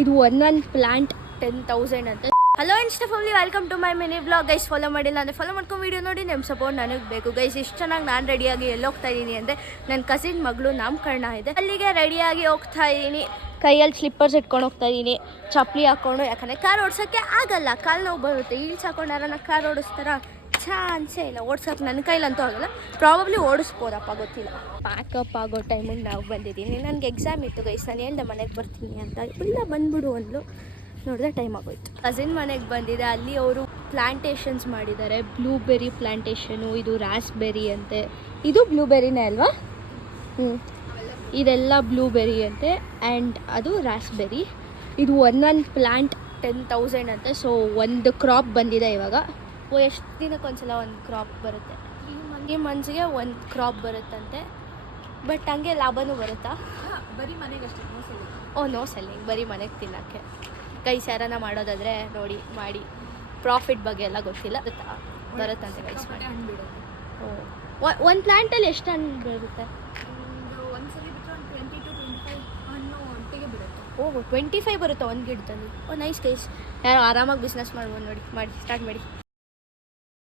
ಇದು ಒಂದೊಂದು ಪ್ಲಾಂಟ್ 10,000 ಅಂತ. Hello Insta family, welcome to my mini vlog. Guys follow ಮಾಡಿಲ್ಲ ಅಂದರೆ ಫಾಲೋ ಮಾಡ್ಕೊಂಡು ವೀಡಿಯೋ ನೋಡಿ. ನಿಮ್ಮ ಸಪೋರ್ಟ್ ನನಗೆ ಬೇಕು ಗೈಸ್. ಇಷ್ಟು ಚೆನ್ನಾಗಿ ನಾನು ರೆಡಿಯಾಗಿ ಎಲ್ಲಿ ಹೋಗ್ತಾ ಇದ್ದೀನಿ ಅಂದರೆ ನನ್ನ ಕಸಿನ್ ಮಗಳು ನಾಮಕರಣ ಇದೆ, ಅಲ್ಲಿಗೆ ರೆಡಿಯಾಗಿ ಹೋಗ್ತಾ ಇದ್ದೀನಿ. ಕೈಯಲ್ಲಿ ಸ್ಲಿಪ್ಪರ್ಸ್ ಇಟ್ಕೊಂಡು ಹೋಗ್ತಾ ಇದ್ದೀನಿ, ಚಪ್ಪಲಿ ಹಾಕ್ಕೊಂಡು. ಯಾಕಂದರೆ ಕಾರ್ ಓಡ್ಸೋಕ್ಕೆ ಆಗಲ್ಲ, ಕಾಲು ನೋವು ಬರುತ್ತೆ. ಈಲ್ಸ್ ಹಾಕೊಂಡು ಯಾರನ್ನ ಕಾರ್ ಓಡಿಸ್ತಾರ? ಚಾನ್ಸೇ ಇಲ್ಲ. ಓಡ್ಸೋಕೆ ನನ್ನ ಕೈಲಂತೂ ಆಗಲ್ಲ. ಪ್ರಾಬಬ್ಲಿ ಓಡಿಸ್ಬೋದಪ್ಪ, ಗೊತ್ತಿಲ್ಲ. ಪ್ಯಾಕಪ್ ಆಗೋ ಟೈಮಿಗೆ ನಾವು ಬಂದಿದ್ದೀನಿ. ನನಗೆ ಎಕ್ಸಾಮ್ ಇತ್ತು ಗೈಸ್, ನಾನು ಹೇಳ್ದೆ ಮನೆಗೆ ಬರ್ತೀನಿ ಅಂತ. ಇಲ್ಲ ಬಂದ್ಬಿಡು ಅಂದ್ಲು. ನೋಡಿದ್ರೆ ಟೈಮ್ ಆಗೋಯ್ತು. ಕಸಿನ್ ಮನೆಗೆ ಬಂದಿದೆ. ಅಲ್ಲಿ ಅವರು ಪ್ಲಾಂಟೇಶನ್ಸ್ ಮಾಡಿದ್ದಾರೆ. ಬ್ಲೂಬೆರಿ ಪ್ಲಾಂಟೇಶನು, ಇದು ರಾಸ್ಬೆರಿ ಅಂತೆ. ಇದು ಬ್ಲೂಬೆರಿನೇ ಅಲ್ವಾ? ಇದೆಲ್ಲ ಬ್ಲೂಬೆರಿ ಅಂತೆ. ಆ್ಯಂಡ್ ಅದು ರಾಸ್ಬೆರಿ. ಇದು ಒಂದೊಂದು ಪ್ಲಾಂಟ್ 10,000 ಅಂತೆ. ಸೊ ಒಂದು ಕ್ರಾಪ್ ಬಂದಿದೆ ಇವಾಗ. ಎಷ್ಟು ದಿನಕ್ಕೊಂದ್ಸಲ ಒಂದು ಕ್ರಾಪ್ ಬರುತ್ತೆ. ಈ ಮಂತ್ಸ್ಗೆ ಒಂದು ಕ್ರಾಪ್ ಬರುತ್ತಂತೆ. ಬಟ್ ಹಂಗೆ ಲಾಭನೂ ಬರುತ್ತಾ? ಬರೀ ಮನೆಗೆ ಅಷ್ಟೇ, ನೋ ಸೆಲ್ಲಿಂಗ್. ನೋ ಸೆಲ್ಲಿಂಗ್, ಬರೀ ಮನೆಗೆ ತಿನ್ನೋಕ್ಕೆ. ಕೈಸ್ ಯಾರನ್ನ ಮಾಡೋದಾದರೆ ನೋಡಿ ಮಾಡಿ. ಪ್ರಾಫಿಟ್ ಬಗ್ಗೆ ಎಲ್ಲ ಗೊತ್ತಿಲ್ಲ, ಬರುತ್ತಂತೆ ಕೈಸ್ ಮಾಡಿ. ಹಣ್ಣು ಬಿಡುತ್ತೆ. ಒಂದು ಪ್ಲ್ಯಾಂಟಲ್ಲಿ ಎಷ್ಟು ಹಣ್ಣು ಬರುತ್ತೆ? ಒಂದ್ಸಲಿ ಬಿಟ್ಟರೆ ಒಂದು 20 to 25 ಹಣ್ಣು ಒಟ್ಟಿಗೆ ಬಿಡುತ್ತೆ. 25 ಬರುತ್ತೆ ಒಂದು ಗಿಡದಲ್ಲಿ. Nice guys. ಯಾರು ಆರಾಮಾಗಿ ಬಿಸ್ನೆಸ್ ಮಾಡ್ಬೋದು ನೋಡಿ. ಮಾಡಿ ಸ್ಟಾರ್ಟ್ ಮಾಡಿ.